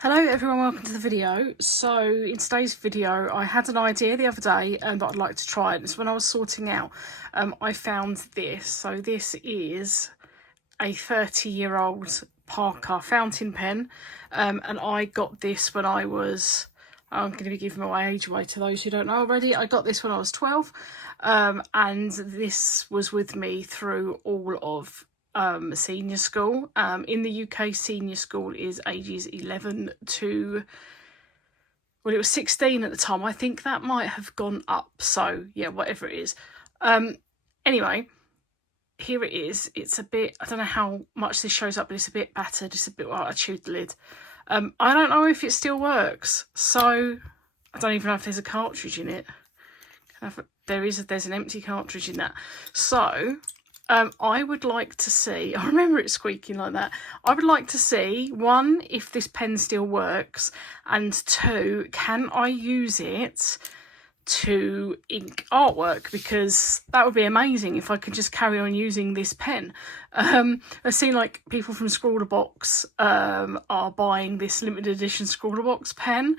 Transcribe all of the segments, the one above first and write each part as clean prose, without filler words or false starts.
Hello everyone, welcome to the video. So in today's video I had an idea the other day that I'd like to try it. It's when I was sorting out, I found this. So this is a 30-year-old Parker fountain pen, and I got this when I was, I'm going to be giving my age away to those who don't know already. I got this when I was 12, and this was with me through all of senior school. In the UK, senior school is ages 11 to, well, it was 16 at the time. I think that might have gone up, so yeah, whatever it is. Anyway, here it is. It's a bit, I don't know how much this shows up, but it's a bit battered. It's a bit, well, I chewed the lid. I don't know if it still works, so I don't even know if there's a cartridge in it. There's an empty cartridge in that. So I would like to see, I remember it squeaking like that. I would like to see, one, if this pen still works, and two, can I use it to ink artwork, because that would be amazing if I could just carry on using this pen. I've seen like people from Scrawlrbox are buying this limited edition Scrawlrbox pen.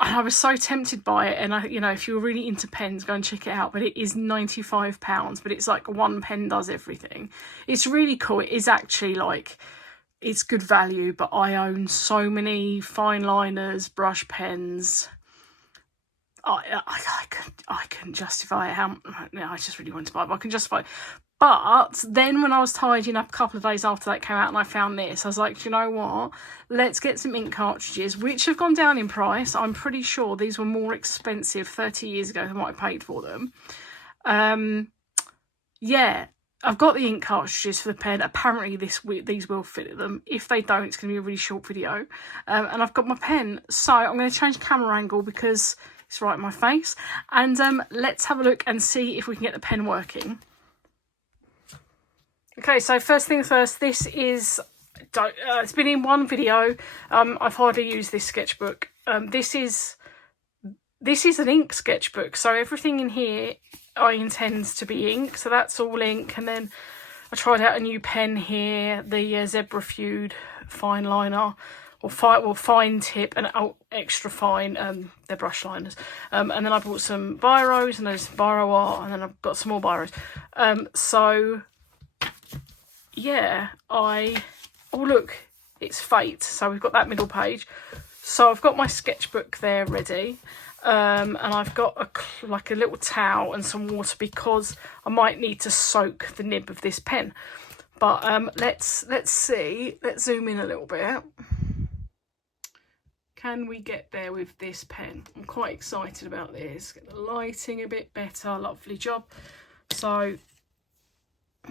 I was so tempted by it, and if you're really into pens, go and check it out. But it is £95, but it's like one pen does everything. It's really cool. It is actually like, it's good value, but I own so many fine liners, brush pens. I couldn't justify it. I just really wanted to buy it, but I can justify it. But then when I was tidying up a couple of days after that came out and I found this, I was like, do you know what? Let's get some ink cartridges, which have gone down in price. I'm pretty sure these were more expensive 30 years ago than what I paid for them. Yeah, I've got the ink cartridges for the pen. Apparently these will fit them. If they don't, it's going to be a really short video. And I've got my pen. So I'm going to change the camera angle because it's right in my face. And let's have a look and see if we can get the pen working. Okay, so first things first, this is, it's been in one video. I've hardly used this sketchbook. This is an ink sketchbook, so everything in here I intend to be ink, so that's all ink. And then I tried out a new pen here, the Zebra Feud fine liner, or fine tip, and extra fine, they're brush liners. And then I bought some biros, and there's biro art, and then I've got some more biros. So yeah, oh look, it's Fate, so we've got that middle page. So I've got my sketchbook there ready, and I've got like a little towel and some water, because I might need to soak the nib of this pen. But let's see, let's zoom in a little bit. Can we get there with this pen? I'm quite excited about this. Get the lighting a bit better, lovely job. So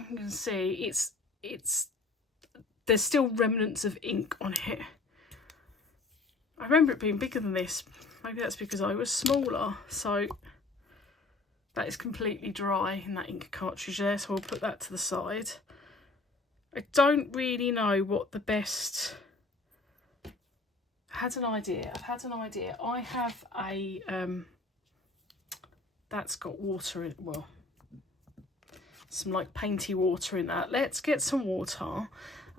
you can see there's still remnants of ink on it. I remember it being bigger than this. Maybe that's because I was smaller. So that is completely dry in that ink cartridge there, so we'll put that to the side. I don't really know what the best... I've had an idea. I have a that's got water in it, well, some like painty water in that. Let's get some water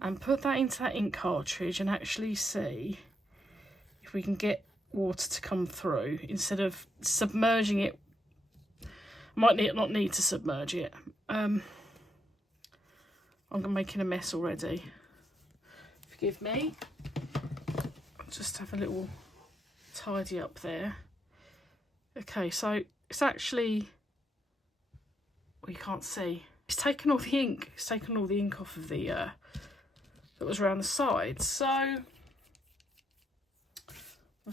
and put that into that ink cartridge and actually see if we can get water to come through instead of submerging it. Might not need to submerge it. I'm making a mess already. Forgive me. I'll just have a little tidy up there. Okay, so it's actually, well, you can't see. It's taken all the ink. It's taken all the ink off of the that was around the sides. So I've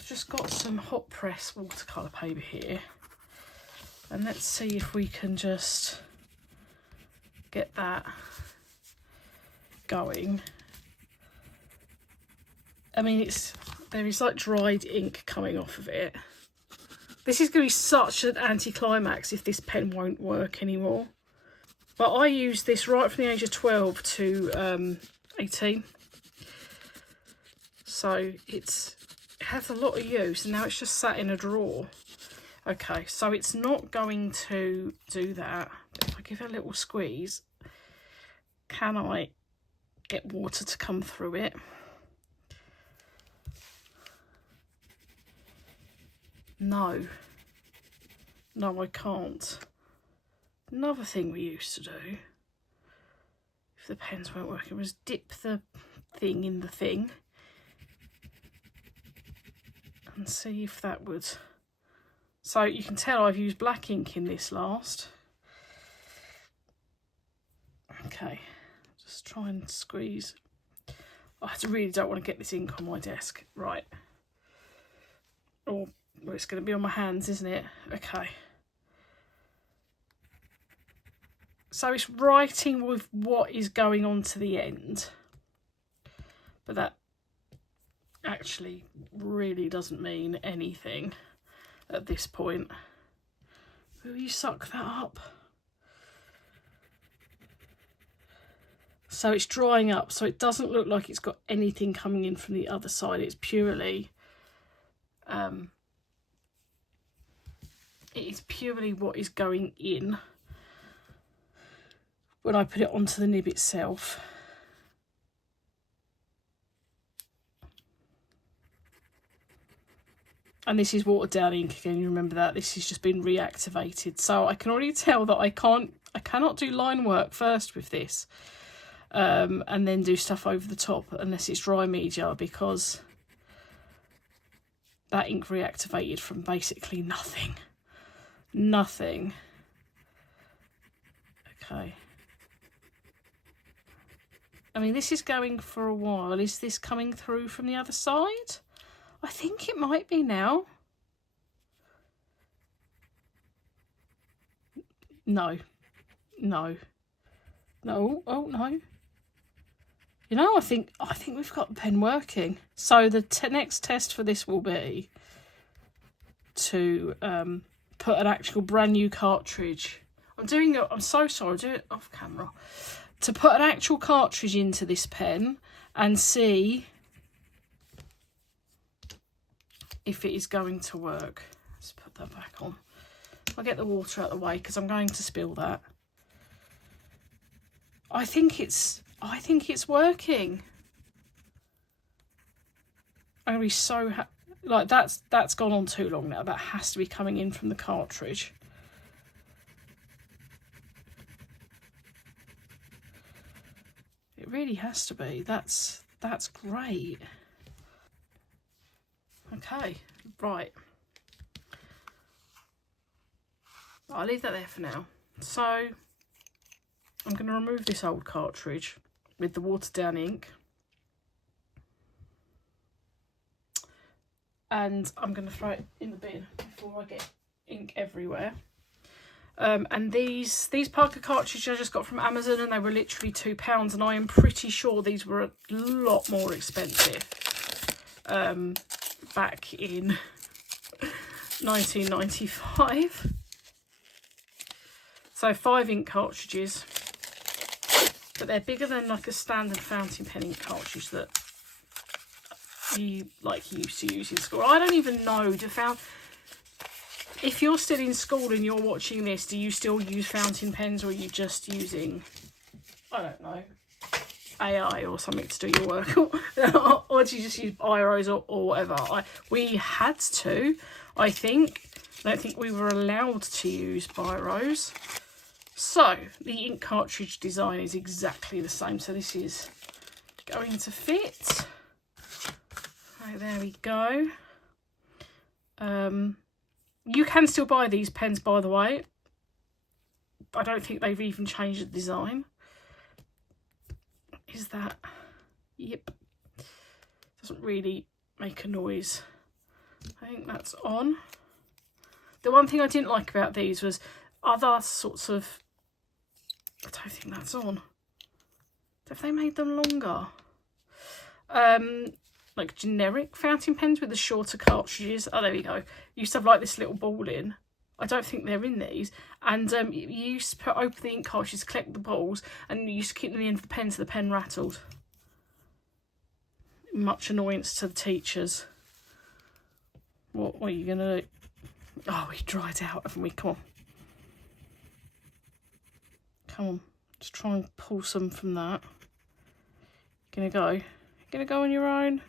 just got some hot press watercolour paper here, and let's see if we can just get that going. I mean, there is like dried ink coming off of it. This is going to be such an anticlimax if this pen won't work anymore. But I used this right from the age of 12 to 18. So it has a lot of use, and now it's just sat in a drawer. Okay, so it's not going to do that. But if I give it a little squeeze, can I get water to come through it? No. No, I can't. Another thing we used to do, if the pens weren't working, was dip the thing in the thing and see if that would... So you can tell I've used black ink in this last. Okay, just try and squeeze. I really don't want to get this ink on my desk. Right. Or well, it's going to be on my hands, isn't it? Okay. So it's writing with what is going on to the end. But that actually really doesn't mean anything at this point. Will you suck that up? So it's drying up, so it doesn't look like it's got anything coming in from the other side. It's purely it is purely what is going in when I put it onto the nib itself. And this is watered down ink again, you remember that. This has just been reactivated. So I can already tell that I cannot do line work first with this. And then do stuff over the top unless it's dry media, because that ink reactivated from basically nothing. Nothing. Okay. I mean, this is going for a while. Is this coming through from the other side? I think it might be now. No. No. No. Oh, no. You know, I think we've got the pen working. So the next test for this will be to put an actual brand new cartridge. I'm so sorry, I'll do it off camera. To put an actual cartridge into this pen and see if it is going to work. Let's put that back on. I'll get the water out of the way because I'm going to spill that. I think it's working. I'm gonna be so like that's gone on too long now. That has to be coming in from the cartridge. It really has to be. That's great. Okay, right. I'll leave that there for now. So I'm going to remove this old cartridge with the watered down ink. And I'm going to throw it in the bin before I get ink everywhere. And these Parker cartridges I just got from Amazon, and they were literally £2, and I am pretty sure these were a lot more expensive back in 1995. So 5 ink cartridges, but they're bigger than like a standard fountain pen ink cartridge that you used to use in school. I don't even know, if you're still in school and you're watching this, do you still use fountain pens, or are you just using, I don't know, AI or something to do your work? Or do you just use biros or whatever? We had to, I think. I don't think we were allowed to use biros. So the ink cartridge design is exactly the same. So this is going to fit. Right, there we go. You can still buy these pens, by the way. I don't think they've even changed the design. Is that? Yep. Doesn't really make a noise. I think that's on. The one thing I didn't like about these was other sorts of... I don't think that's on. Have they made them longer? Like generic fountain pens with the shorter cartridges. Oh, there we go. Used to have like this little ball in. I don't think they're in these. And you used to open the ink cartridges, collect the balls, and you used to keep them in the end of the pen so the pen rattled. Much annoyance to the teachers. What are you going to do? Oh, we dried out, haven't we? Come on. Come on. Let's try and pull some from that. Gonna go? You're gonna go on your own?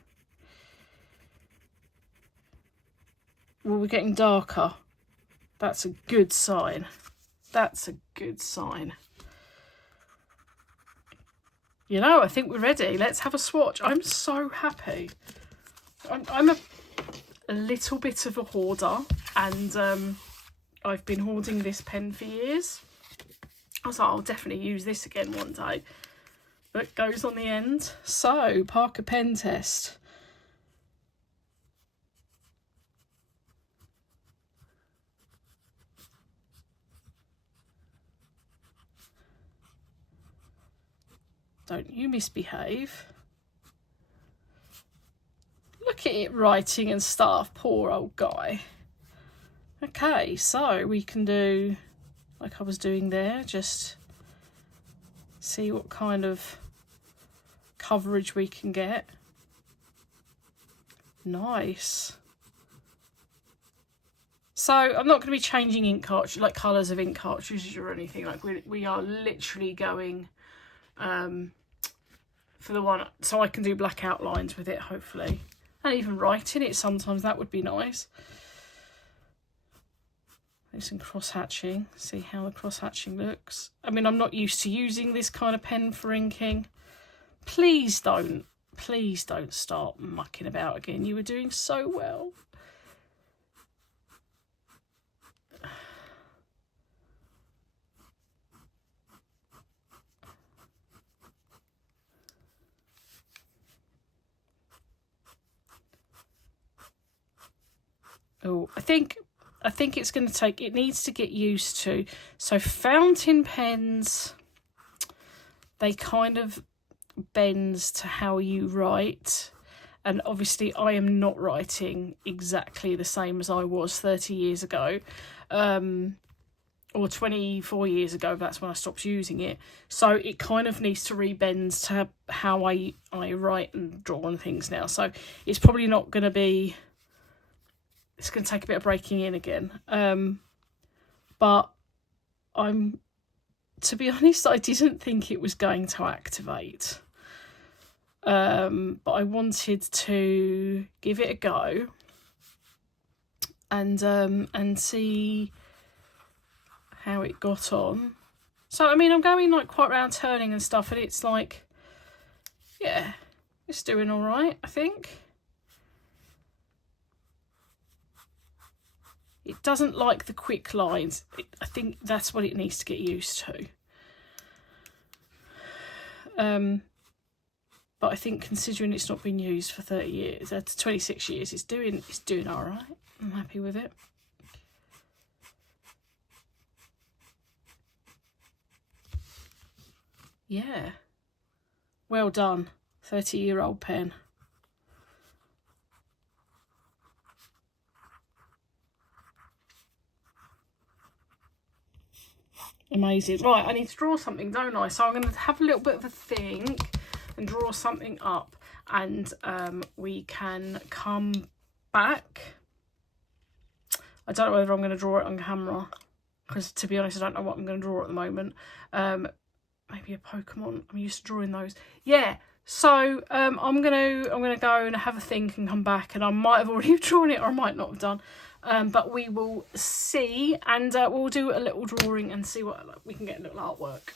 Well, we're getting darker. That's a good sign. That's a good sign. You know, I think we're ready. Let's have a swatch. I'm so happy. I'm a little bit of a hoarder, and I've been hoarding this pen for years. I was like, I'll definitely use this again one day. But it goes on the end. So, Parker pen test. Don't you misbehave. Look at it writing and stuff, poor old guy. Okay, so we can do like I was doing there, just see what kind of coverage we can get. Nice. So I'm not going to be changing ink cartridges, like colours of ink cartridges or anything. Like we are literally going for the one, so I can do black outlines with it, hopefully. And even writing it sometimes, that would be nice. Do some cross-hatching, see how the cross-hatching looks. I mean, I'm not used to using this kind of pen for inking. Please don't start mucking about again. You were doing so well. Oh, I think it's going to take, it needs to get used to. So fountain pens, they kind of bend to how you write. And obviously I am not writing exactly the same as I was 30 years ago. Or 24 years ago, that's when I stopped using it. So it kind of needs to rebend to how I write and draw on things now. So it's probably not going to be, it's going to take a bit of breaking in again. But to be honest, I didn't think it was going to activate. But I wanted to give it a go and see how it got on. So I mean, I'm going like quite round turning and stuff, and it's like, yeah, it's doing all right, I think. It doesn't like the quick lines. I think that's what it needs to get used to. But I think considering it's not been used for 30 years, 26 years, it's doing all right. I'm happy with it. Yeah. Well done, 30-year-old pen. Amazing. Right, I need to draw something, don't I? So I'm going to have a little bit of a think and draw something up, and we can come back. I don't know whether I'm going to draw it on camera, because to be honest, I don't know what I'm going to draw at the moment. Maybe a Pokemon. I'm used to drawing those. Yeah. So I'm gonna go and have a think and come back, and I might have already drawn it or I might not have done. But we will see, and we'll do a little drawing and see what we can get a little artwork.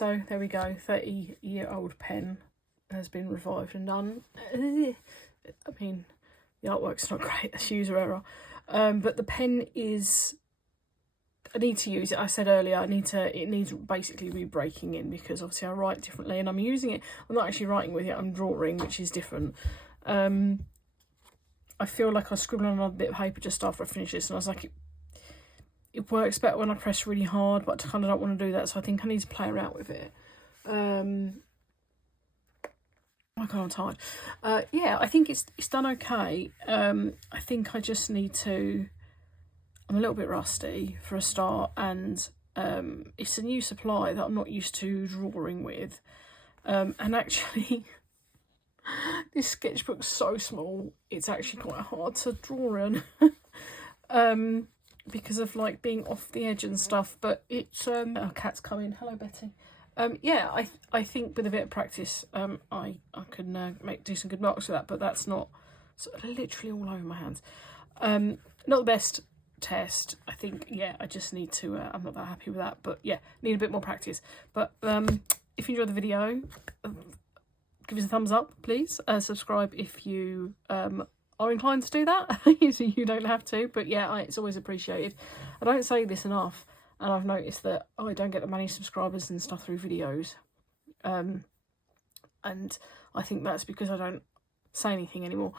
So there we go, 30-year-old pen has been revived and done. I mean, the artwork's not great, that's user error. But the pen is, I need to use it. I said earlier, it needs basically re-breaking in, because obviously I write differently and I'm using it. I'm not actually writing with it, I'm drawing, which is different. I feel like I was scribbling on another bit of paper just after I finished this, and I was like, it works better when I press really hard, but I kind of don't want to do that, so I think I need to play around with it. Oh God, I'm tired. Yeah, I think it's done okay. I think I just need to, I'm a little bit rusty for a start, and it's a new supply that I'm not used to drawing with. And actually, this sketchbook's so small, it's actually quite hard to draw in. Because of like being off the edge and stuff, but it's our cat's coming. Hello, Betty. Yeah, I think with a bit of practice, I can do some good marks with that, but that's not sort of literally all over my hands. Not the best test. I think, yeah, I just need to, I'm not that happy with that, but yeah, need a bit more practice. But if you enjoyed the video, give us a thumbs up, please. Subscribe if you are inclined to do that. So you don't have to, but yeah, it's always appreciated. I don't say this enough, and I've noticed that I don't get that many subscribers and stuff through videos, and I think that's because I don't say anything anymore.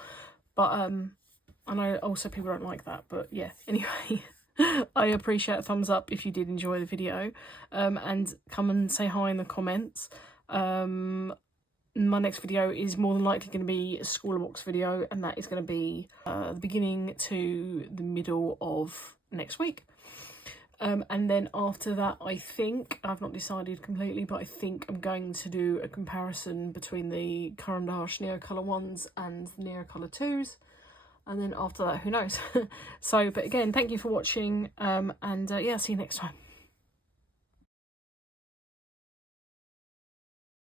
But I know also people don't like that, but yeah, anyway. I appreciate a thumbs up if you did enjoy the video, and come and say hi in the comments. My next video is more than likely going to be a Schooler Box video, and that is going to be the beginning to the middle of next week. And then after that, I think, I've not decided completely, but I think I'm going to do a comparison between the Caran d'Ache Neocolour ones and the Neocolour 2s. And then after that, who knows? So, but again, thank you for watching, and yeah, see you next time.